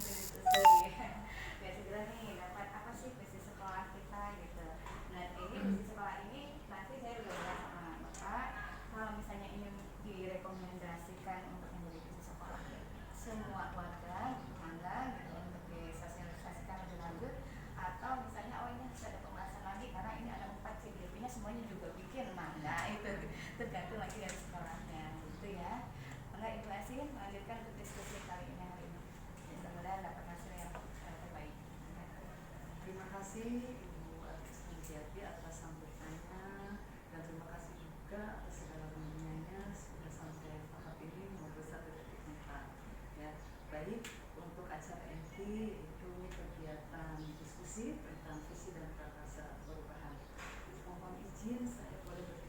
institusi biar segera nih dapat apa sih visi sekolah kita gitu. Nah ini visi sekolah ini nanti saya udah bilang sama bapak kalau misalnya ini direkomendasikan untuk menjadi visi sekolah semua warga tetangga gitu untuk disosialisasikan lebih lanjut, atau misalnya oh ini harus ada pembahasan lagi karena ini ada 4 CGP-nya semuanya juga bikin, nah itu tergantung lagi dari sekolahnya gitu ya. Enggak, Ibu Asin melanjutkan untuk diskusi kali ini hari ini. Mudah-mudahan dapat hasil yang terbaik. Terima kasih Ibu Atis Pujiati atas sambutannya, dan terima kasih juga atas segala bimbingannya sudah sampai tahap ini maupun 1.4. Ya, baik, untuk acara inti itu kegiatan diskusi tentang visi dan prakarsa perubahan. Mohon izin saya boleh berdiri.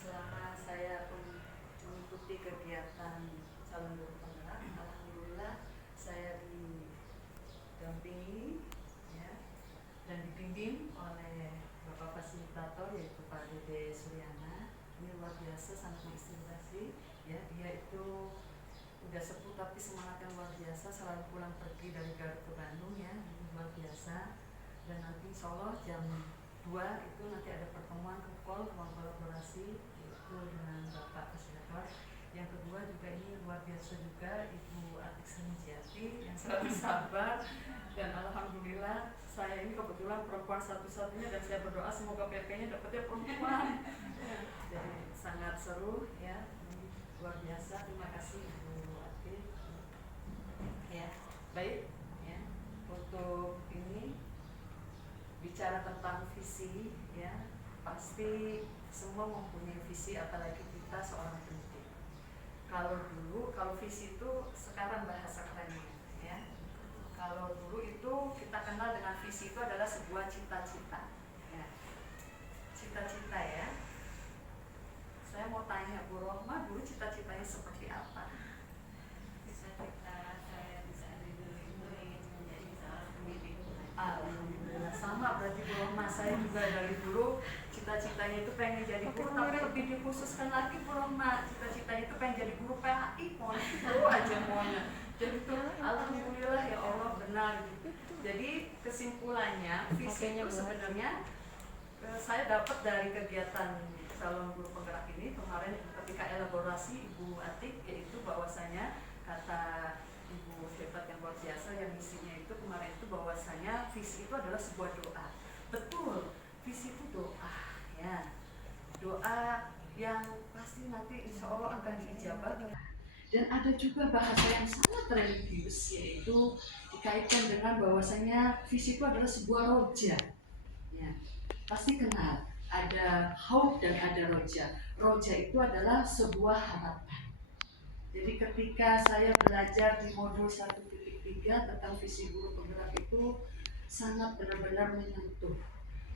Selama saya mengikuti kegiatan calon guru penggerak, alhamdulillah saya didampingi ya, dan dibimbing oleh Bapak Fasilitator yaitu Pak Dede Suryana. Ini luar biasa, sangat menginspirasi ya. Dia itu udah sepuh tapi semangatnya luar biasa, selalu pulang pergi dari Garut ke Bandung ya, ini luar biasa. Dan nanti insya Allah jam 2 itu nanti ada pertemuan ruang kolaborasi itu dengan Bapak Fasilitator. Yang kedua juga ini luar biasa juga Ibu Atik Pujiati yang selalu sabar, dan alhamdulillah saya ini kebetulan perempuan satu-satunya dan saya berdoa semoga PP-nya dapatnya perempuan. Jadi sangat seru ya, luar biasa. Terima kasih Ibu Atik. Ya, baik ya. Untuk ini bicara tentang visi ya, pasti semua mempunyai visi, apalagi kita seorang pendidik. Kalau visi itu sekarang bahasa kerennya ya. Kalau dulu itu kita kenal dengan visi itu adalah sebuah cita-cita ya. Cita-cita ya. Saya mau tanya Bu Rohma, dulu cita-citanya seperti apa? Cita-cita saya bisa dibeli menjadi seorang pendidik. Alhamdulillah, sama berarti Bu Rohma. Saya juga dari dulu cita-citanya itu pengen jadi guru, tapi lebih dikhususkan lagi Bu Rohma, cita-citanya itu pengen jadi guru PAI, mohon itu aja maunya. Jadi itu alhamdulillah ya Allah benar. Jadi kesimpulannya visi itu sebenarnya saya dapat dari kegiatan calon guru penggerak ini kemarin ketika elaborasi Ibu Atik, yaitu bahwasanya kata Ibu hebat yang luar biasa yang misinya itu kemarin itu bahwasanya visi itu adalah sebuah doa. Betul, visi itu doa ya, doa yang pasti nanti insya Allah akan diijabah. Dan ada juga bahasa yang sangat religius, yaitu dikaitkan dengan bahwasanya visi itu adalah sebuah roja ya, pasti kenal, ada haud dan ada roja. Roja itu adalah sebuah harapan. Jadi ketika saya belajar di modul 1.3 tentang visi guru penggerak itu sangat benar-benar menyentuh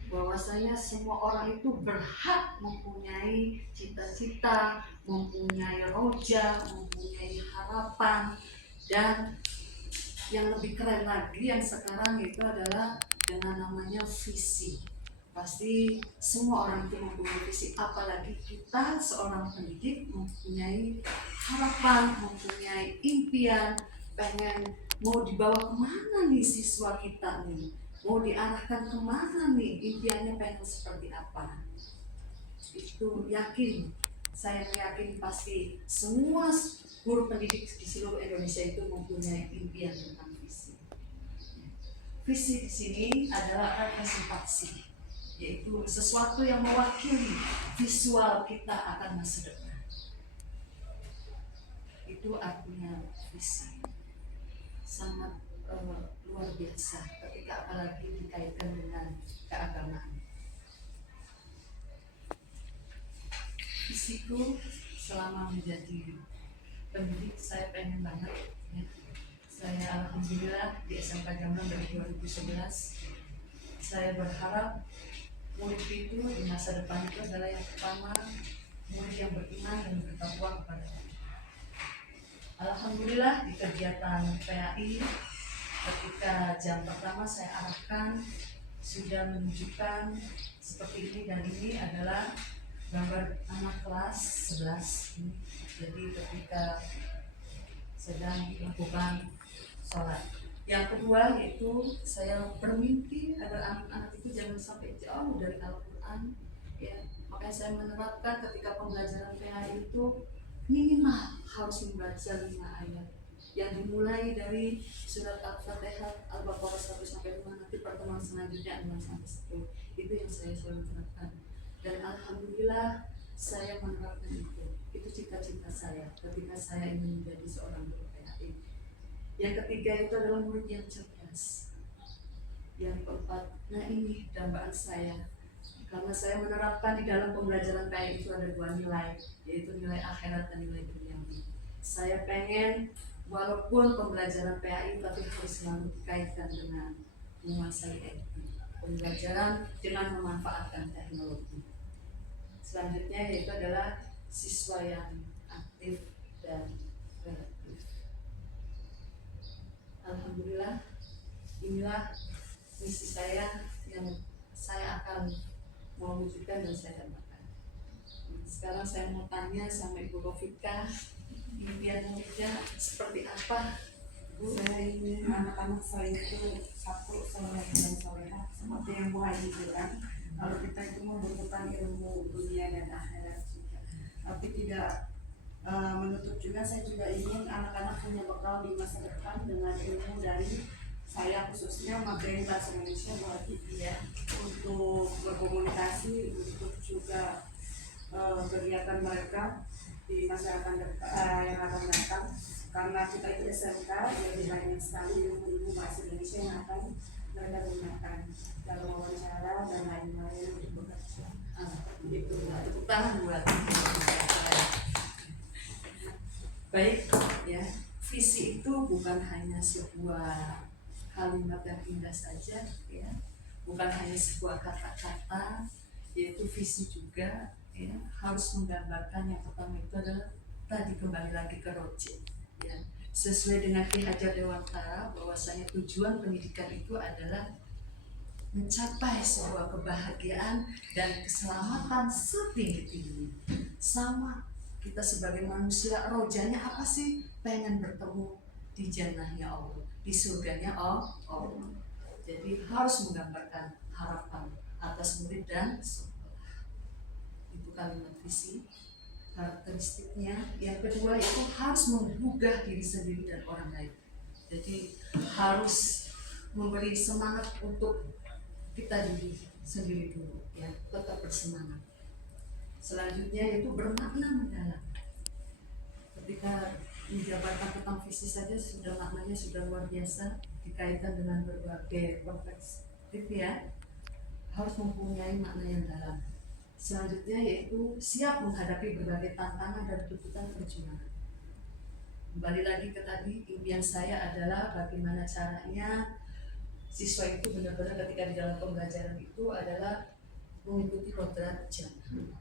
bahwasanya semua orang itu berhak mempunyai cita-cita, mempunyai roja, mempunyai harapan, dan yang lebih keren lagi yang sekarang itu adalah dengan namanya visi. Pasti semua orang itu mempunyai visi, apalagi kita seorang pendidik mempunyai harapan, mempunyai impian, pengen mau dibawa kemana nih siswa kita nih, mau diarahkan kemana nih, impiannya pengen seperti apa. Itu yakin, saya yakin pasti semua guru pendidik di seluruh Indonesia itu mempunyai impian tentang visi. Visi di sini adalah representasi, yaitu sesuatu yang mewakili visual kita akan masa depan. Itu artinya visi. Sangat luar biasa ketika apalagi dikaitkan dengan keagamaan. Visiku selama menjadi pendidik, saya pengen banget ya. Saya alhamdulillah di SMK Jamban dari 2011. Saya berharap murid itu di masa depan itu adalah yang pertama murid yang beriman dan bertakwa kepada Allah. Alhamdulillah di kegiatan PAI ketika jam pertama saya arahkan sudah menunjukkan seperti ini, dan ini adalah gambar anak kelas 11 ini. Jadi ketika sedang melakukan sholat. Yang kedua yaitu saya bermimpi agar anak-anak itu jangan sampai jauh dari Al-Quran, ya. Makanya saya menerapkan ketika pembelajaran PAI itu minimal harus membaca 5 ayat yang dimulai dari surat Al-Fatihah, Al-Baqarah 1 sampai 5, nanti pertemuan selanjutnya 6 sampai 10. Itu yang saya selalu terapkan. Dan alhamdulillah saya menerapkan itu. Itu cita-cita saya ketika saya ingin menjadi seorang guru PAI. Yang ketiga itu adalah murid yang cerdas. Yang keempat, nah ini dambaan saya. Karena saya menerapkan di dalam pembelajaran PAI itu ada 2 nilai, yaitu nilai akhirat dan nilai duniawi. Saya pengen walaupun pembelajaran PAI tapi harus selalu dikaitkan dengan menguasai IT, pembelajaran dengan memanfaatkan teknologi. Selanjutnya yaitu adalah siswa yang aktif dan kreatif. Alhamdulillah, inilah misi saya yang saya akan mewujudkan dan saya dapatkan. Sekarang saya mau tanya sama Ibu Rofika, impian muridnya seperti apa? Bu? Saya ingin anak-anak saya itu satu soleh dan soleha seperti yang Bu Haji bilang. Kalau kita itu membutuhkan ilmu dunia dan akhirat juga, tapi tidak menutup juga, saya juga ingin anak-anak punya bekal di masa depan dengan ilmu dari saya, khususnya materi bahasa Indonesia Bu Haji, ya, untuk berkomunikasi, untuk juga kegiatan mereka di masa yang akan datang. Karena kita itu SMK, jadi banyak sekali ilmu-ilmu bahasa Indonesia yang akan mereka gunakan dalam wawancara dan lain-lain untuk bekerja. Itu tepuk tangan buat baik, ya. Visi itu bukan hanya sebuah kalimat yang indah saja, ya, bukan hanya sebuah kata-kata, yaitu visi juga, ya, harus menggambarkan. Yang pertama itu adalah tadi kembali lagi ke Roji, ya, sesuai dengan Ki Hajar Dewantara bahwasanya tujuan pendidikan itu adalah mencapai sebuah kebahagiaan dan keselamatan setinggi-tinggi. Sama kita sebagai manusia, rojanya apa sih? Pengen bertemu di jannahnya Allah, di surganya Allah. Jadi harus menggambarkan harapan atas murid dan sekolah. Itu kalimat visi. Karakteristiknya yang kedua itu harus menggugah diri sendiri dan orang lain. Jadi harus memberi semangat untuk kita diri sendiri dulu, ya, tetap bersemangat. Selanjutnya yaitu bermakna mendalam. Ketika menjabarkan tentang visi saja sudah maknanya sudah luar biasa, dikaitkan dengan berbagai perspektif, ya, harus mempunyai makna yang dalam. Selanjutnya yaitu siap menghadapi berbagai tantangan dan tuntutan perjuangan. Kembali lagi ke tadi, impian saya adalah bagaimana caranya siswa itu benar-benar ketika di dalam pembelajaran itu adalah mengikuti kodrat jannah.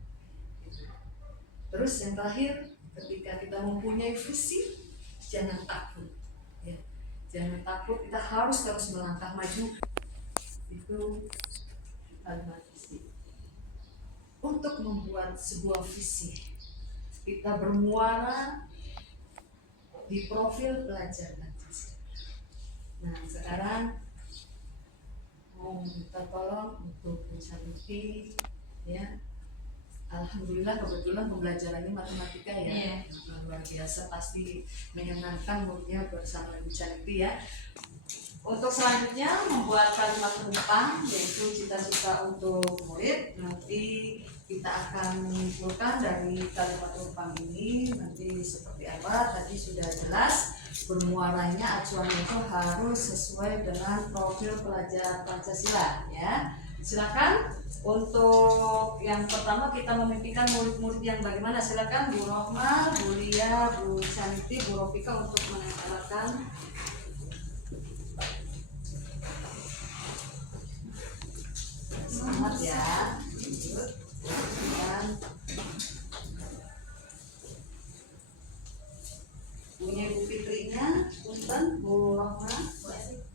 Terus yang terakhir, ketika kita mempunyai visi, jangan takut, ya. Jangan takut, kita harus terus melangkah maju. Itu kalimat visi. Untuk membuat sebuah visi, kita bermuara di profil pelajar Pancasila. Nah, sekarang mau minta tolong untuk Bu Canti, ya. Alhamdulillah kebetulan pembelajarannya matematika, ya, luar biasa, pasti menyenangkan muridnya bersama Bu Canti, ya. Untuk selanjutnya membuat kalimat penumpang, yaitu cita-cita untuk murid. Nanti kita akan menyimpulkan dari kalimat penumpang ini nanti seperti apa. Tadi sudah jelas bermuaranya, acuannya itu harus sesuai dengan profil pelajar Pancasila, ya. Silakan untuk yang pertama kita memimpikan murid-murid yang bagaimana. Silakan Bu Rohma, Bu Lia, Bu Caniti, Bu Rofika untuk menempelkan. Semangat, ya. Dan punya Bu Fitrinya, punten Bu Rohma.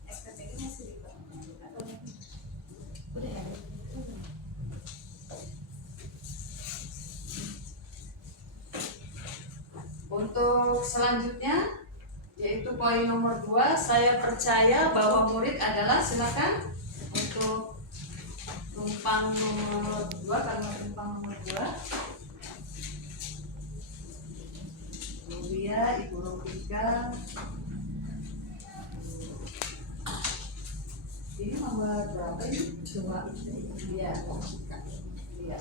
SPP masih di bawah atau untuk selanjutnya yaitu poin nomor 2, saya percaya bahwa murid adalah, silakan untuk rumpang nomor 2, kalimat rumpang nomor 2. Bulia, Ibu Rofika. Ini nomor berapa ini? 2. Iya. Iya.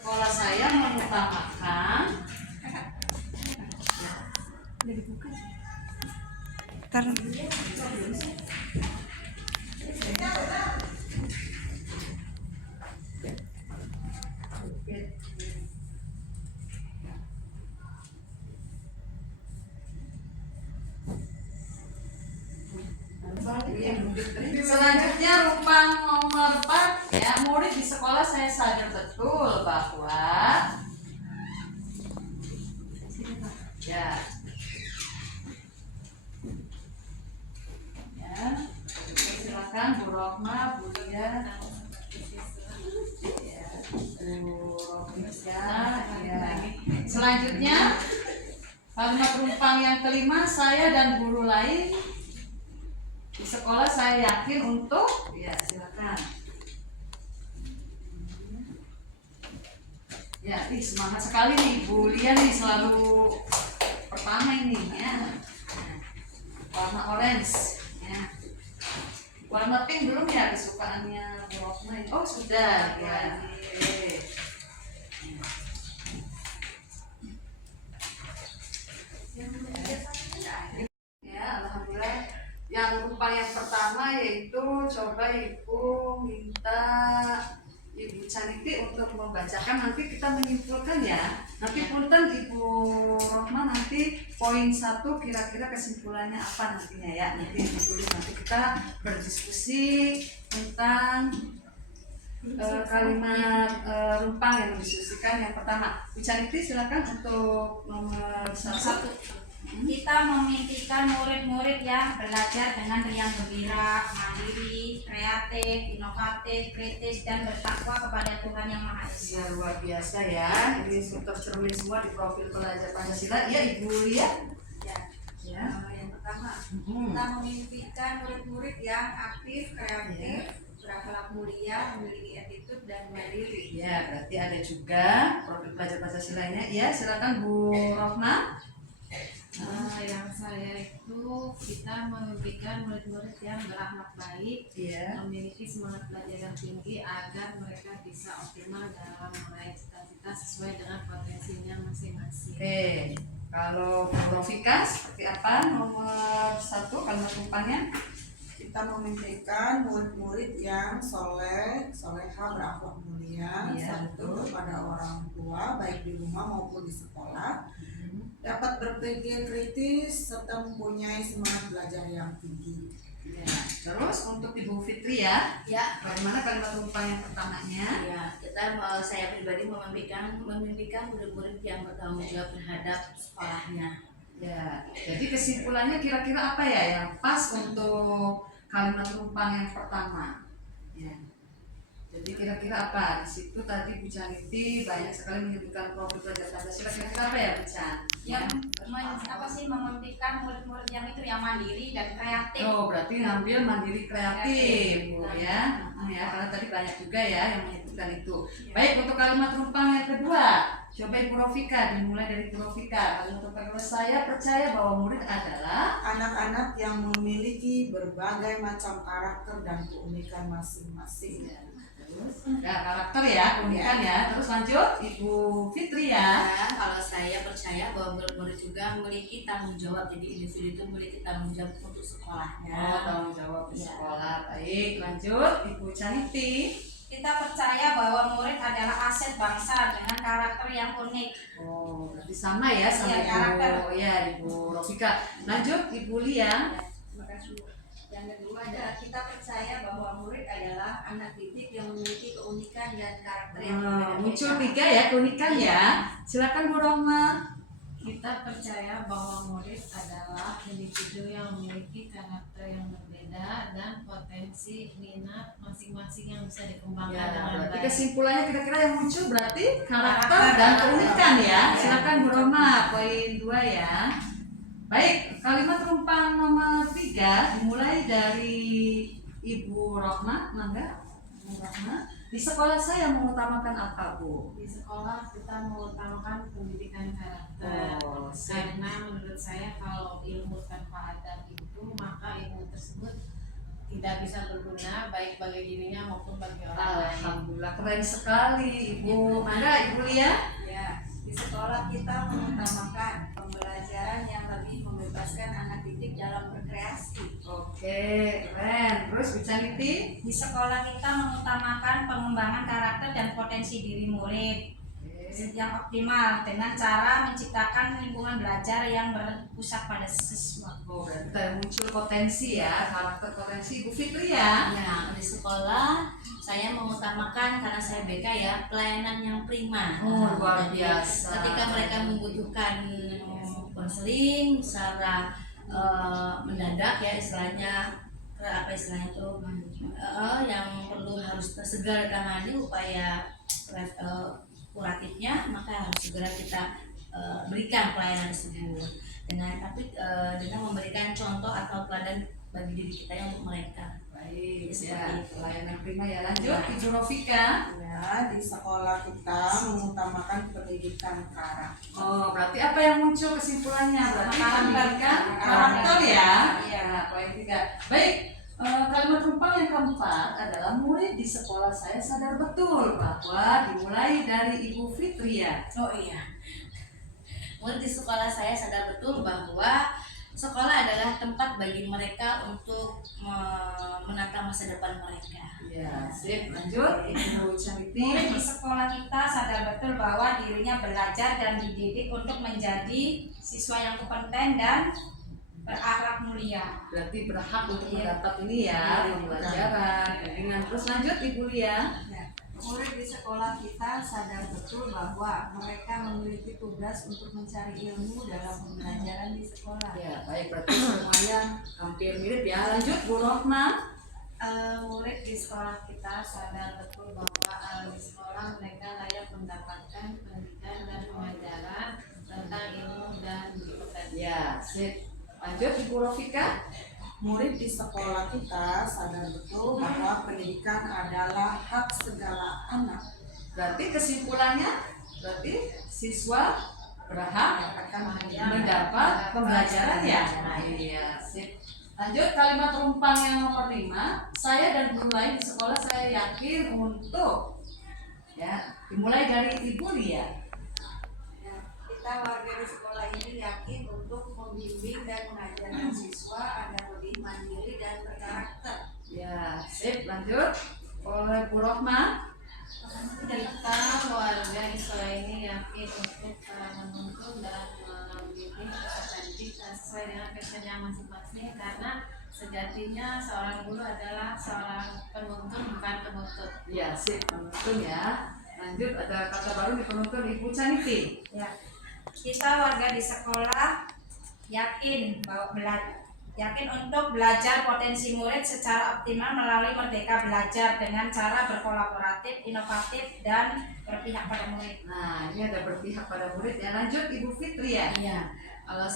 Sekolah saya mengutamakan selanjutnya rumpang nomor 4 ya, murid di sekolah saya sadar betul bahwa ya silakan Bu Rohma, Bu Lia, ya, Bu Rohma, ya. Selanjutnya kalimat rumpang yang kelima, saya dan guru lain di sekolah saya yakin untuk, ya silakan. Ya, semangat sekali nih Bu Lia nih, selalu pertama ini ya. Warna orange ya. Warna pink belum ya kesukaannya Bu Rohma? Oh sudah ya. Oke. Ya, alhamdulillah. Yang rumpang yang pertama yaitu coba Ibu minta Ibu Caniti untuk membacakan, nanti kita menyimpulkan ya. Nanti punten Ibu Rohma, nanti poin 1 kira-kira kesimpulannya apa nantinya ya. Nanti ditulis, nanti kita berdiskusi tentang kalimat rumpang yang didiskusikan yang pertama. Bu Caniti silakan untuk nomor 1. Kita memimpikan murid-murid yang belajar dengan riang gembira, mandiri, kreatif, inovatif, kritis, dan bertakwa kepada Tuhan Yang Maha Esa. Ya, luar biasa ya. Ini tercermin semua di profil pelajar Pancasila. Ya, Ibu Lia. Ya, yang pertama, kita memimpikan murid-murid yang aktif, kreatif, berakhlak mulia, memiliki attitude dan mandiri. Ya, berarti ada juga profil pelajar Pancasila-nya. Ya, silakan Bu Rohma. Yang saya itu, kita memimpikan murid-murid yang berakhlak baik, memiliki semangat belajar yang tinggi agar mereka bisa optimal dalam meraih cita-cita sesuai dengan potensinya masing-masing. Oke, kalau Bu Rofika seperti apa nomor 1 kalimat rumpangnya? Kita memimpikan murid-murid yang soleh, soleha, berakhlak mulia, santun kepada orang tua, baik di rumah maupun di sekolah, dapat berpikir kritis serta mempunyai semangat belajar yang tinggi. Ya, terus untuk Ibu Fitri ya, bagaimana kalimat rumpang yang pertamanya? Ya, saya pribadi memimpikan murid-murid yang bertanggung jawab terhadap sekolahnya. Ya, jadi kesimpulannya kira-kira apa ya yang pas untuk kalimat rumpang yang pertama? Ya. Jadi kira-kira apa? Di situ tadi Bu Caniti banyak sekali menyebutkan profil pelajar Pancasila. Kira-kira apa ya Bu Can? Memimpikan murid-murid yang itu yang mandiri dan kreatif. Oh, berarti ngambil mandiri kreatif, Bu ya. Ya, karena tadi banyak juga ya yang menyebutkan itu. Baik, untuk kalimat rumpang yang kedua, coba Ibu Rofika, dimulai dari Ibu Rofika. Kalimat rumpang kedua, saya percaya bahwa murid adalah anak-anak yang memiliki berbagai macam karakter dan keunikan masing-masing. Ya, karakter ya, keunikan ya. Terus lanjut Ibu Fitri ya. Kalau saya percaya bahwa murid-murid juga memiliki tanggung jawab, jadi individu itu memiliki tanggung jawab untuk sekolahnya. Oh, tanggung jawab di sekolah. Baik, lanjut Ibu Caniti. Kita percaya bahwa murid adalah aset bangsa dengan karakter yang unik. Oh, berarti sama ya sama Iya, karakter. Ibu Rofika. Lanjut Ibu Lia. Terima kasih. Yang kedua adalah kita percaya bahwa murid adalah anak didik yang memiliki keunikan dan karakter yang berbeda-beda. Muncul 3 ya keunikan ya. Silakan Bu Rohma. Kita percaya bahwa murid adalah individu yang memiliki karakter yang berbeda dan potensi minat masing-masing yang bisa dikembangkan Ya, dengan berarti baik. kesimpulannya kira-kira yang muncul berarti karakter dan keunikan ya. Silakan Bu Rohma, poin 2 ya. Baik, kalimat rumpang nomor 3 dimulai dari Ibu Rohma, mangga. Bu Rohma, di sekolah saya mengutamakan apa, Bu? Di sekolah kita mengutamakan pendidikan karakter. Oh, sip. Karena menurut saya kalau ilmu tanpa adab itu, maka ilmu tersebut tidak bisa berguna baik bagi dirinya maupun bagi orang lain. Alhamdulillah, keren sekali Ibu. Mangga Ibu Lia. Ya, di sekolah kita mengutamakan pembelajaran yang lebih membebaskan anak didik dalam berkreasi. Oke, keren. Terus Bu Caniti. Di sekolah kita mengutamakan pengembangan karakter dan potensi diri murid yang optimal dengan cara menciptakan lingkungan belajar yang berpusat pada siswa. Oh, berarti ada muncul potensi ya, karakter potensi Bu Fitri ya. Nah, di sekolah saya mengutamakan karena saya BK ya, pelayanan yang prima. Oh, luar Jadi, biasa. ketika mereka membutuhkan konseling secara mendadak ya istilahnya apa istilahnya itu yang perlu harus segera ditangani upaya kuratifnya, maka harus segera kita berikan pelayanan tersebut dengan memberikan contoh atau teladan bagi diri kita yang untuk mereka. Baik, Seperti ya, itu. pelayanan prima ya. Lanjut Ibu Rofika. Ya, di sekolah kita mengutamakan pendidikan karakter. Oh, berarti apa yang muncul kesimpulannya? Berarti Karakter. pendidikan karakter ya. Iya. Nah, poin 3. Baik, kalimat rumpang yang keempat adalah murid di sekolah saya sadar betul bahwa dimulai dari Ibu Fitria. Oh iya. Murid di sekolah saya sadar betul bahwa sekolah adalah tempat bagi mereka untuk menata masa depan mereka. Ya, sip. Lanjut Ibu Caniti. Murid di sekolah kita sadar betul bahwa dirinya belajar dan dididik untuk menjadi siswa yang kompeten dan berakhlak mulia. Berarti berhak untuk Iya. mendapat ini ya, pembelajaran, bimbingan. Terus lanjut Ibu Lia. Ya, murid di sekolah kita sadar betul bahwa mereka memiliki tugas untuk mencari ilmu dalam pembelajaran di sekolah. Ya, baik, berarti semuanya hampir mirip ya. Lanjut Bu Rohma. Murid di sekolah kita sadar betul bahwa di sekolah mereka layak mendapatkan pendidikan dan pengajaran tentang ilmu dan kompetensi. Ya, sip. Lanjut Ibu Rofika. Murid di sekolah kita sadar betul bahwa pendidikan adalah hak segala anak. Berarti kesimpulannya, berarti siswa berhak akan mendapat pembelajaran ya. Iya, sip. Lanjut kalimat rumpang yang nomor 5. Saya dan guru lain di sekolah saya yakin untuk ya, dimulai dari Ibu Lia. Ya, kita warga di sekolah ini yakin untuk membimbing dan mengajarkan siswa agar lebih mandiri dan berkarakter. Ya, sip. Lanjut oleh Bu Rohma. Kita warga di sekolah ini yakin untuk menuntun dan mendidik peserta didik sesuai dengan passionnya masing-masing, karena sejatinya seorang guru adalah seorang penuntun bukan penuntut. Ya, sip. Penuntun ya. Lanjut ada kata baru di penuntun Ibu Caniti. Ya, kita warga di sekolah yakin untuk belajar potensi murid secara optimal melalui Merdeka Belajar dengan cara berkolaboratif, inovatif, dan berpihak pada murid. Nah, ini ada berpihak pada murid ya. Lanjut Ibu Fitri ya. Iya, kalau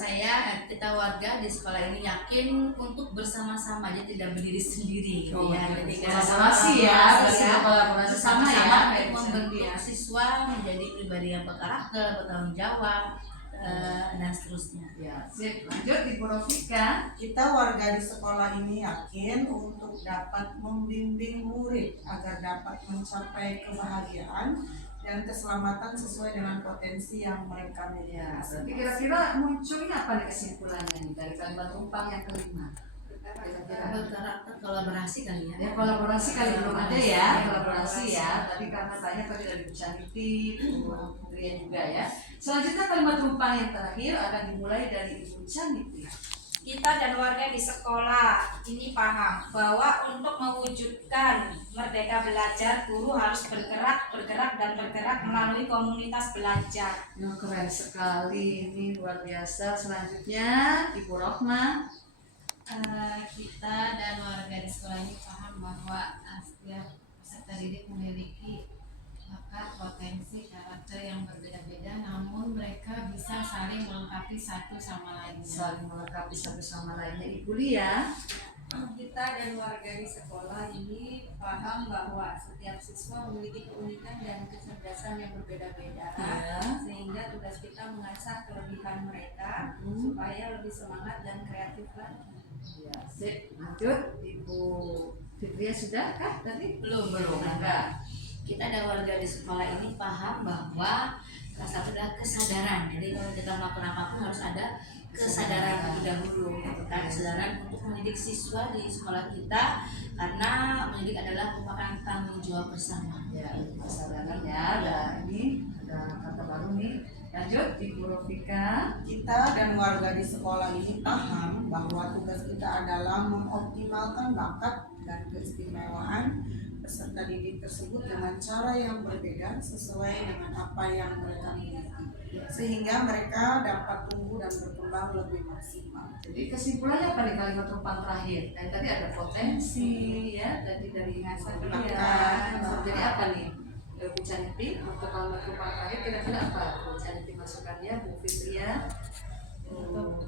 kita warga di sekolah ini yakin untuk bersama-sama, jadi tidak berdiri sendiri. Oh, ya, iya. jadi Kolaborasi ya, kolaborasi sama ya, bersama-sama kayak untuk di membentuk ya. siswa menjadi pribadi yang berkarakter, bertanggung jawab, dan seterusnya. Ya, sip. Lanjut Ibu Rofika. Kita warga di sekolah ini yakin untuk dapat membimbing murid agar dapat mencapai kebahagiaan dan keselamatan sesuai dengan potensi yang mereka miliki. Ya, berarti kira-kira munculnya apa nih kesimpulannya nih dari kalimat rumpang yang kelima? Kira-kira. Berkarakter kolaborasi kali ya. Ya, kolaborasi kali belum ada ya, kolaborasi ya. Tadi karena banyak tadi dari Bu Caniti, Bu Putri juga ya. Selanjutnya kalimat rumpang yang terakhir akan dimulai dari Ibu Caniti. Kita dan warga di sekolah ini paham bahwa untuk mewujudkan merdeka belajar, guru harus bergerak melalui komunitas belajar. Nah, keren sekali, ini luar biasa. Selanjutnya Ibu Rohma. Kita dan warga di sekolah ini paham bahwa setiap peserta didik memiliki bakat, potensi, karakter yang berbeda-beda, namun mereka bisa saling melengkapi satu sama lainnya. Saling melengkapi satu sama lainnya. Ibu Lia. Kita dan warga di sekolah ini paham bahwa setiap siswa memiliki keunikan dan kecerdasan yang berbeda-beda, Ya. sehingga tugas kita mengasah kelebihan mereka supaya lebih semangat dan kreatif lagi. Ya, sip. Lanjut, Ibu Fitria sudah kah tadi? Belum. Enggak. Kita dan warga di sekolah ini paham bahwa salah satu adalah kesadaran. Jadi kalau kita melakukan apapun harus ada kesadaran terlebih dahulu, gitu kan? Kesadaran untuk mendidik siswa di sekolah kita, karena mendidik adalah merupakan tanggung jawab bersama. Ya, kesadaran ya. Ada ini, ada kata baru nih. Lanjut, Ibu Rofika. Kita dan warga di sekolah ini paham bahwa tugas kita adalah mengoptimalkan bakat dan keistimewaan peserta didik tersebut dengan cara yang berbeda sesuai dengan apa yang mereka miliki, sehingga mereka dapat tumbuh dan berkembang lebih maksimal. Jadi kesimpulannya apa nih kalimat rumpan terakhir? Nah, tadi ada potensi ya, tadi dari Bakat. Jadi apa nih? Bu Caniti, untuk kalimat rumpan terakhir kira-kira apa? Bu Caniti masukannya, Bu Fitria, Bu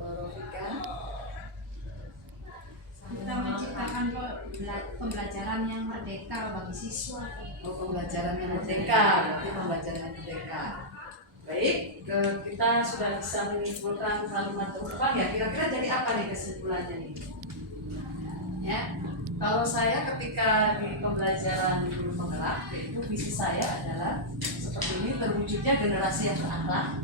Rofika. Kita menciptakan pembelajaran yang merdeka bagi siswa. Oh, pembelajaran yang merdeka, berarti pembelajaran yang merdeka. Baik, kita sudah bisa menyimpulkan kalimat rumpan ya. Kira-kira jadi apa nih kesimpulannya nih? Ya, kalau saya ketika di pembelajaran guru penggerak, itu visi saya adalah seperti ini, terwujudnya generasi yang berakhlak,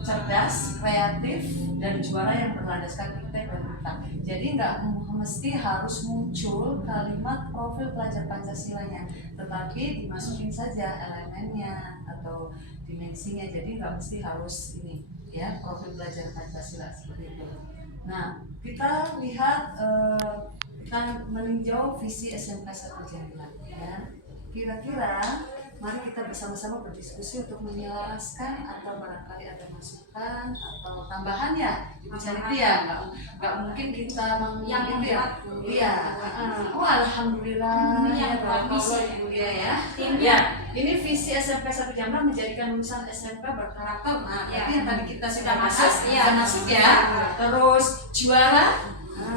cerdas, kreatif, dan juara yang berlandaskan integritas. Jadi nggak mesti harus muncul kalimat profil pelajar Pancasilanya, tetapi dimasukin saja elemennya atau dimensinya. Jadi nggak mesti harus ini ya, profil pelajar Pancasila seperti itu. Nah, kita lihat kita meninjau visi SMK 1 Jambilan ya. Kira-kira mari kita bersama-sama berdiskusi untuk menyelaraskan atau barangkali ada masukan atau tambahannya. Ibu Caniti ya, nggak mungkin kita Yang itu ya. membuat Iya. Oh, alhamdulillah. Ini yang ya, buat visi. Ibu Lia ya. Timnya. Ya, ini visi SMP 1 Jambilan menjadikan lulusan SMP berkarakter. Nah, Ya. berarti yang tadi kita sudah Masuk, masuk, iya. sudah masuk ya. Terus juara.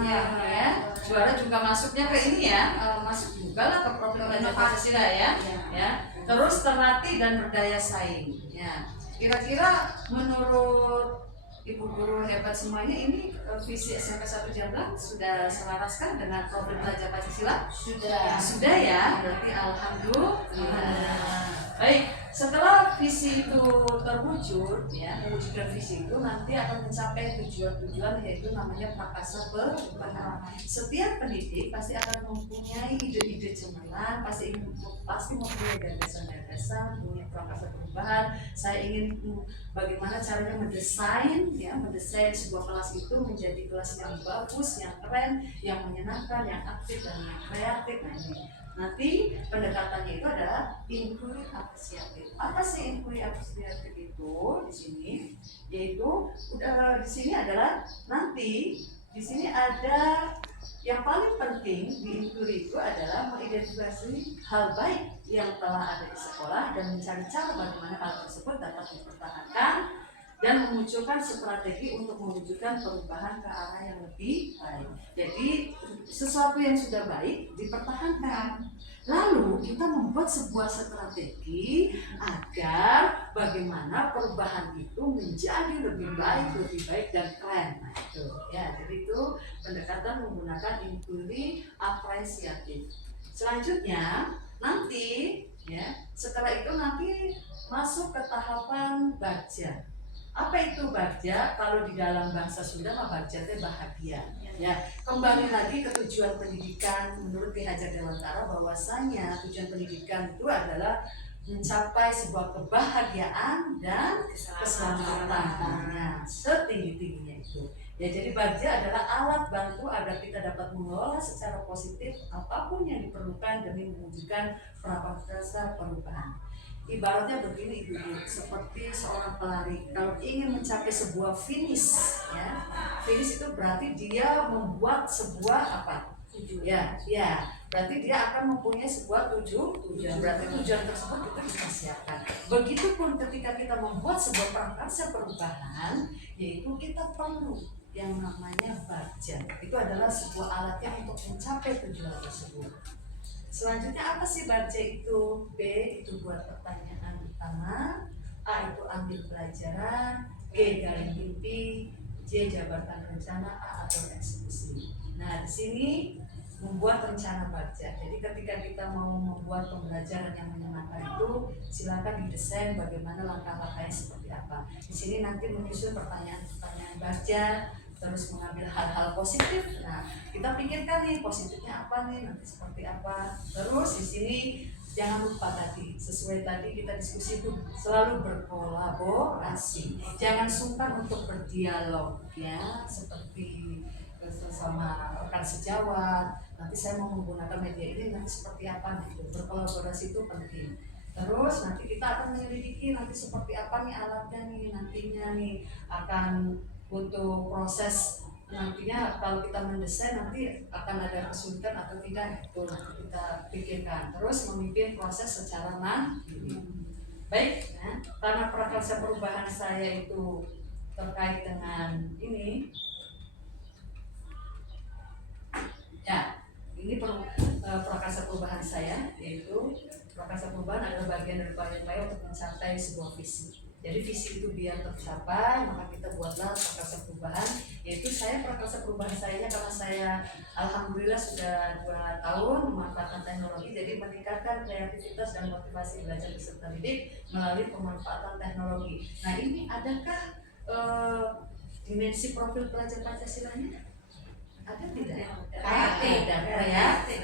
Ya. Ya. Juara juga masuknya ke ini ya, masuk juga lah ke profil pelajar Pancasila ya. Ya. Terus terlatih dan berdaya saing. Ya. Kira-kira menurut Ibu guru hebat semuanya ini visi SMP 1 Jambilan sudah selaraskan dengan profil pelajar Pancasila? Sudah. Sudah ya, berarti alhamdulillah. Baik, setelah visi itu terwujud, ya, mewujudkan visi itu nanti akan mencapai tujuan-tujuan yaitu namanya prakasa perubahan. Setiap pendidik pasti akan mempunyai ide-ide cemerlang, pasti mempunyai gagasan-gagasan, punya prakasa perubahan. Saya ingin bagaimana caranya mendesain sebuah kelas itu menjadi kelas yang bagus, yang keren, yang menyenangkan, yang aktif dan yang kreatif. Nanti pendekatannya itu adalah inquiry apresiatif. Apa sih inquiry apresiatif itu di sini? Yaitu di sini adalah nanti di sini ada yang paling penting di inquiry itu adalah mengidentifikasi hal baik yang telah ada di sekolah dan mencari cara bagaimana hal tersebut dapat dipertahankan dan memunculkan strategi untuk mewujudkan perubahan ke arah yang lebih baik. Jadi sesuatu yang sudah baik dipertahankan. Lalu kita membuat sebuah strategi agar bagaimana perubahan itu menjadi lebih baik dan keren. Nah, itu ya. Jadi itu pendekatan menggunakan inquiry apresiatif. Selanjutnya nanti ya, setelah itu nanti masuk ke tahapan bagja. Apa itu bagja? Kalau di dalam bahasa Sunda mah bagja itu bahagia. Ya, kembali lagi ke tujuan pendidikan menurut Ki Hajar Dewantara, bahwasanya tujuan pendidikan itu adalah mencapai sebuah kebahagiaan dan keselamatan. Nah, setinggi-tingginya itu. Ya, jadi baja adalah alat bantu agar kita dapat mengelola secara positif apapun yang diperlukan demi mewujudkan prakarsa perubahan. Ibaratnya begini Ibu, seperti seorang pelari kalau ingin mencapai sebuah finish, ya, finish itu berarti dia membuat sebuah apa? Tujuan. Ya, berarti dia akan mempunyai sebuah tujuan. Berarti tujuan tersebut kita dipersiapkan. Begitupun ketika kita membuat sebuah prakarsa perubahan, yaitu kita perlu yang namanya baja. Itu adalah sebuah alatnya untuk mencapai tujuan tersebut. Selanjutnya apa sih baja itu? B itu buat pertanyaan utama, A itu ambil pelajaran, G garis mimpi, J jabarkan rencana, A atur eksekusi. Nah, di sini membuat rencana baja. Jadi ketika kita mau membuat pembelajaran yang menyenangkan itu, silakan didesain bagaimana langkah-langkahnya seperti apa. Di sini nanti menyusun pertanyaan-pertanyaan baja, terus mengambil hal-hal positif. Nah, kita pikirkan nih positifnya apa nih, nanti seperti apa. Terus di sini jangan lupa tadi, sesuai tadi kita diskusi itu selalu berkolaborasi. Jangan sungkan untuk berdialog, ya, seperti sesama rekan sejawat. Nanti saya mau menggunakan media ini nanti seperti apa nih? Berkolaborasi itu penting. Terus nanti kita akan menyelidiki nanti seperti apa nih alatnya nih, nantinya nih akan untuk proses nantinya kalau kita mendesain nanti akan ada kesulitan atau tidak, itu nanti kita pikirkan. Terus memimpin proses secara mandiri. Baik, ya, karena prakarsa perubahan saya itu terkait dengan ini, ya, ini prakarsa perubahan saya, yaitu prakarsa perubahan adalah bagian dari upaya untuk mencapai sebuah visi. Jadi visi itu biar tercapai, maka kita buatlah prakarsa perubahan. Yaitu saya prakarsa perubahan saya karena saya alhamdulillah sudah 2 tahun memanfaatkan teknologi, jadi meningkatkan kreativitas dan motivasi belajar peserta didik melalui pemanfaatan teknologi. Nah, ini adakah dimensi profil pelajar Pancasilanya? Ada tidak? Kreatif.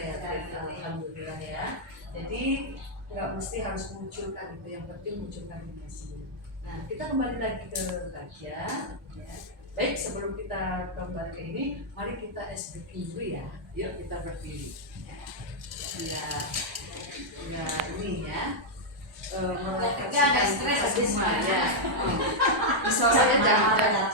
Alhamdulillah ya. Jadi nggak mesti harus munculkan itu, yang penting munculkan dimensi. Nah, kita kembali lagi ke bagian, ya. Baik, sebelum kita kembali ke ini, mari kita SBQ dulu ya. Yuk kita berdiri. Ya, ini ya. Ada stres semua ya. Suaranya jangan.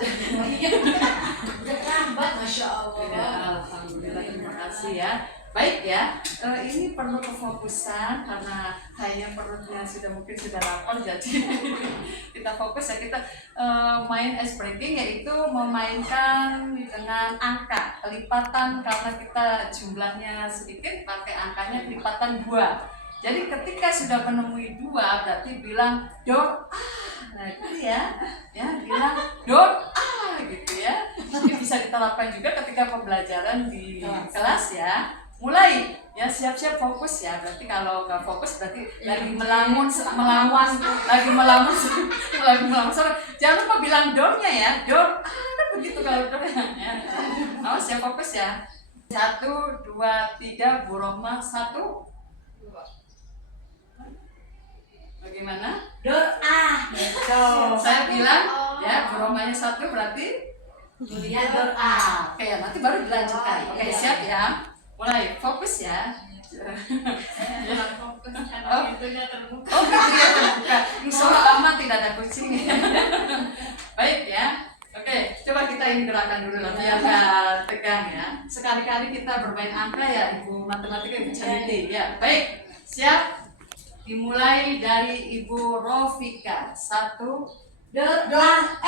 Udah lambat, masya Allah. Ya, alhamdulillah, terima kasih ya. Baik ya, ini perlu kefokusan karena kayaknya perutnya mungkin sudah lapar, jadi kita fokus ya. Kita main ice breaking, yaitu memainkan dengan angka kelipatan. Karena kita jumlahnya sedikit, pakai angkanya kelipatan 2. Jadi ketika sudah menemui 2 berarti bilang dor nah itu ya bilang dor gitu ya. Ini bisa kita lakukan juga ketika pembelajaran di kelas ya. Mulai ya, siap-siap fokus ya. Berarti kalau nggak fokus berarti lagi melamun. Jangan lupa bilang dornya ya, dor kan begitu kalau dor ya. Awas ya, fokus ya. 1, 2, 3, Bu Rohma 1. Bagaimana? Doa. Gitu. Saya bilang ya, Bu Rohmanya 1 berarti Mulia doa. Oke, nanti baru dilanjutkan. Oke, siap ya. Mulai, fokus ya. Fokus karena pintunya terbuka. Oh, pintunya terbuka. Insya aman, tidak ada kucing. Baik ya. Oke, coba kita ini gerakan dulu lah biar nggak tegang ya. Sekali-kali kita bermain angka ya, Ibu matematika, Ibu Caniti ya. Baik, siap. Dimulai dari Ibu Rofika. 1. Doa.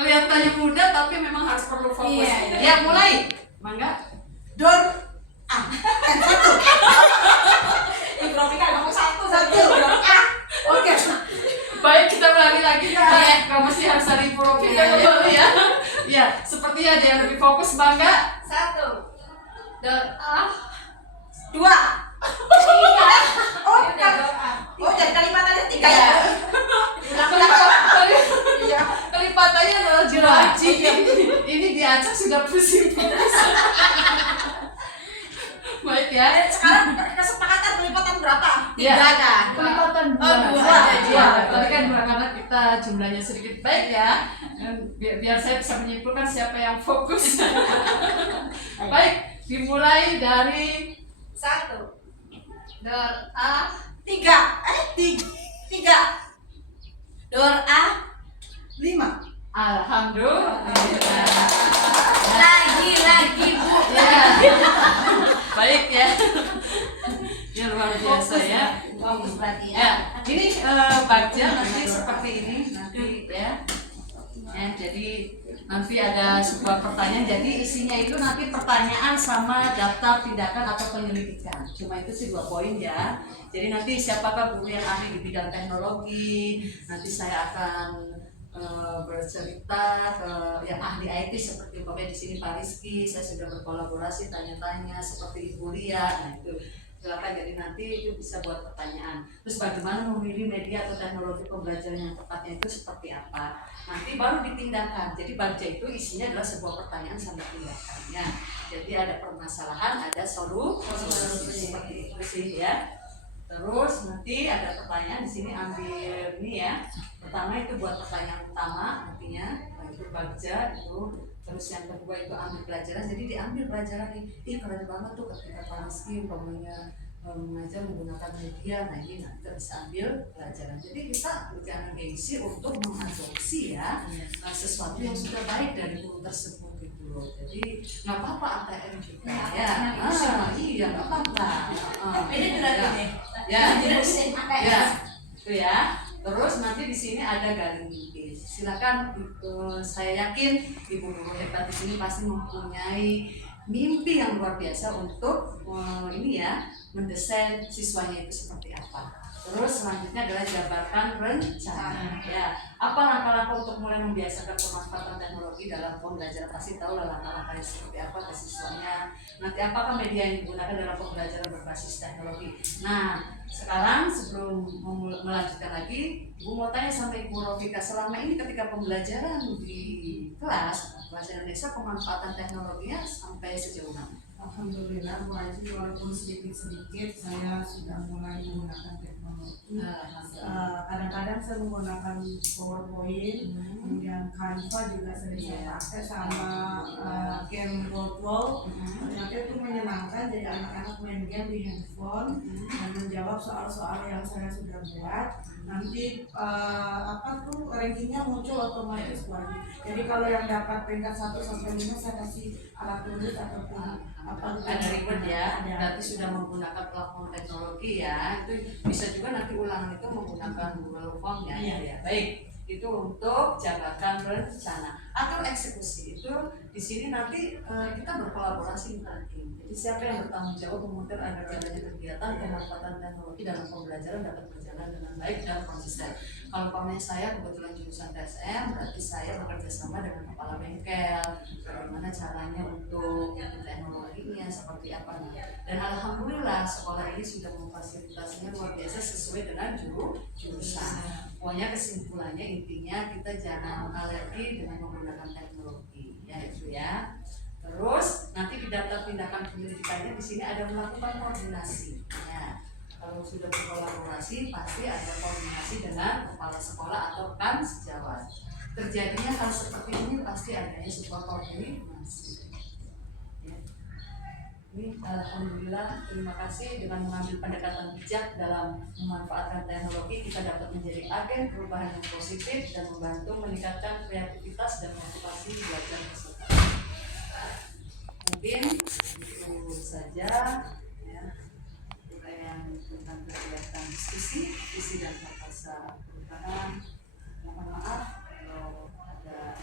Kelihatannya mudah tapi memang harus perlu fokus. Iya. Ya, mulai. Mangga. Doa. Ibu Rofika ngomong 1. Doa. Oke. Baik, kita ulangi lagi ya. Kamu mesti harus ada Ibu Rofika kembali ya. Ya, sepertinya ada yang lebih fokus, Bangga. 1. Doa. 2. 3. Oh, Doa. jadi kalimatannya 3 ya. Kelipatannya adalah jeraji. Ini diacak sudah pusing. Baik ya. Sekarang kesepakatan kelipatan berapa? Tiga dah. Pelipatan Oh, dua dua. aja. Iya, tapi kan dua karena kita jumlahnya sedikit baik ya. Biar saya bisa menyimpulkan siapa yang fokus. Baik, dimulai dari 1, Dor A. 3. Dor A. 5. Alhamdulillah. Lagi Bu. Ya. Baik ya. Ya luar biasa ya. Fokus berarti ya. Ya, ini bagja nanti seperti ini nanti ya. Ya, jadi nanti ada sebuah pertanyaan. Jadi isinya itu nanti pertanyaan sama daftar tindakan atau penyelidikan. Cuma itu sih 2 poin ya. Jadi nanti siapakah guru yang ahli di bidang teknologi, nanti saya akan bercerita ke yang ahli IT seperti umpamanya di sini Pak Rizky, saya sudah berkolaborasi tanya-tanya seperti Ibu Lia. Nah itu silakan, jadi nanti itu bisa buat pertanyaan. Terus bagaimana memilih media atau teknologi pembelajaran yang tepatnya itu seperti apa? Nanti baru ditindakan. Jadi bagja itu isinya adalah sebuah pertanyaan sama tindakannya. Jadi ada permasalahan, ada solusi seperti itu sih ya. Terus nanti ada pertanyaan di sini, ambil ini ya. Pertama itu buat pertanyaan utama nantinya, itu bagja itu. Terus yang kedua itu ambil pelajaran. Jadi diambil pelajaran ini, keren banget tuh ketika Pak Rizky umpamanya mengajar menggunakan media. Nah ini nanti kita bisa ambil pelajaran. Jadi kita jangan gengsi untuk mengadopsi ya sesuatu yang sudah baik dari guru tersebut gitu loh. Jadi nggak apa-apa ATM juga ya. Iya nggak apa-apa. Ini berarti nih. Ya, Jurusin ATM. ya, itu ya. Terus nanti di sini ada galing mimpi. Silakan, saya yakin ibu guru hebat di sini pasti mempunyai mimpi yang luar biasa untuk ini ya, mendesain siswanya itu seperti apa. Terus selanjutnya adalah jabarkan rencana. Ya, apa langkah-langkah untuk mulai membiasakan pemanfaatan teknologi dalam pembelajaran? Pasti tahu lah langkah-langkahnya seperti apa ke siswanya. Nanti apakah media yang digunakan dalam pembelajaran berbasis teknologi? Nah, sekarang sebelum melanjutkan lagi, Ibu mau tanya sama Ibu Rofika, selama ini ketika pembelajaran di kelas bahasa Indonesia pemanfaatan teknologinya sampai sejauh mana? Alhamdulillah Bu Haji, walaupun sedikit-sedikit saya sudah mulai menggunakan teknologi. Kadang-kadang saya menggunakan PowerPoint, kemudian Canva juga sering saya pakai, sama game Wordwall. Ternyata itu menyenangkan, jadi anak-anak main game di handphone dan menjawab soal-soal yang saya sudah buat. Nanti rankingnya muncul otomatis lagi. Jadi kalau yang dapat peringkat 1 sampai 5 saya kasih alat tulis ataupun ada ribet ya, berarti sudah menggunakan platform teknologi ya. Itu bisa juga nanti ulangan itu menggunakan Google Form ya. Ya. Baik, itu untuk jabatan rencana atau eksekusi. Itu di sini nanti kita berkolaborasi dengan tim. Jadi siapa yang bertanggung jawab memutar agar adanya kegiatan pemanfaatan teknologi dalam pembelajaran dapat berjalan dengan baik dan konsisten. Kalau pamannya saya kebetulan jurusan TSM, berarti saya bekerja sama dengan kepala bengkel, bagaimana caranya untuk teknologinya seperti apa nih. Dan alhamdulillah sekolah ini sudah memfasilitasinya luar biasa sesuai dengan jurusan. Pokoknya kesimpulannya intinya kita jangan alergi dengan menggunakan teknologi, ya itu ya. Terus nanti di daftar tindakan penyelidikannya di sini ada melakukan koordinasi. Ya. Kalau sudah berkolaborasi pasti ada koordinasi dengan kepala sekolah atau rekan sejawat. Terjadinya hal seperti ini pasti adanya sebuah koordinasi. Ya. Ini alhamdulillah, terima kasih dengan mengambil pendekatan bijak dalam memanfaatkan teknologi kita dapat menjadi agen perubahan yang positif dan membantu meningkatkan kreativitas dan motivasi belajar peserta. Mungkin itu saja ya. Yang tentang kegiatan diskusi, visi dan proposal perubahan. Mohon maaf kalau ada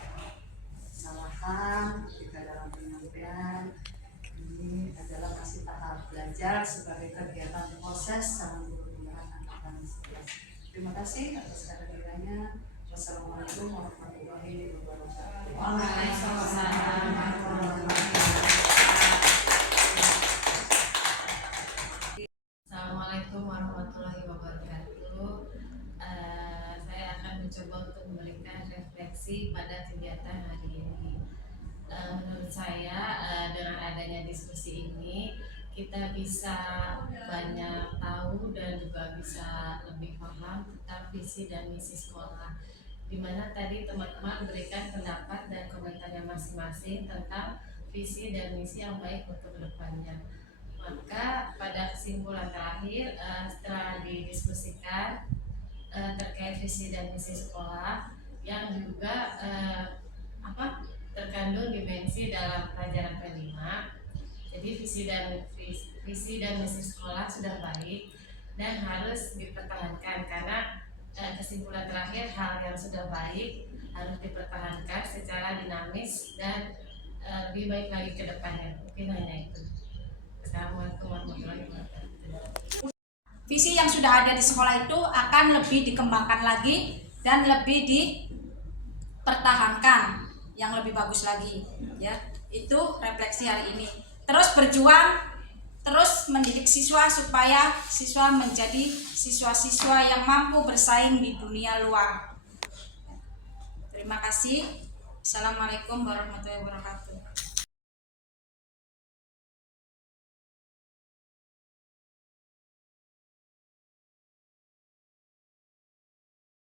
kesalahan ketika dalam penyampaian. Ini adalah masih tahap belajar sebagai kegiatan proses dalam perkembangan anak-anak sekolah. Terima kasih atas kehadirannya. Wassalamualaikum warahmatullahi wabarakatuh. Assalamualaikum warahmatullahi wabarakatuh. Saya akan mencoba untuk memberikan refleksi pada kegiatan hari ini. Menurut saya dengan adanya diskusi ini kita bisa banyak tahu tahu dan juga bisa lebih paham tentang visi dan misi sekolah, di mana tadi teman-teman berikan pendapat dan komentarnya masing-masing tentang visi dan misi yang baik untuk kedepannya. Maka pada kesimpulan terakhir, setelah didiskusikan terkait visi dan misi sekolah yang juga terkandung dimensi dalam pelajaran P5. Jadi visi dan misi sekolah sudah baik dan harus dipertahankan, karena kesimpulan terakhir, hal yang sudah baik harus dipertahankan secara dinamis dan lebih baik lagi ke depannya. Mungkin hanya itu. Assalamualaikum warahmatullahi wabarakatuh. Visi yang sudah ada di sekolah itu akan lebih dikembangkan lagi dan lebih dipertahankan yang lebih bagus lagi, ya. Itu refleksi hari ini. Terus berjuang, terus mendidik siswa supaya siswa menjadi siswa-siswa yang mampu bersaing di dunia luar. Terima kasih. Assalamualaikum warahmatullahi wabarakatuh.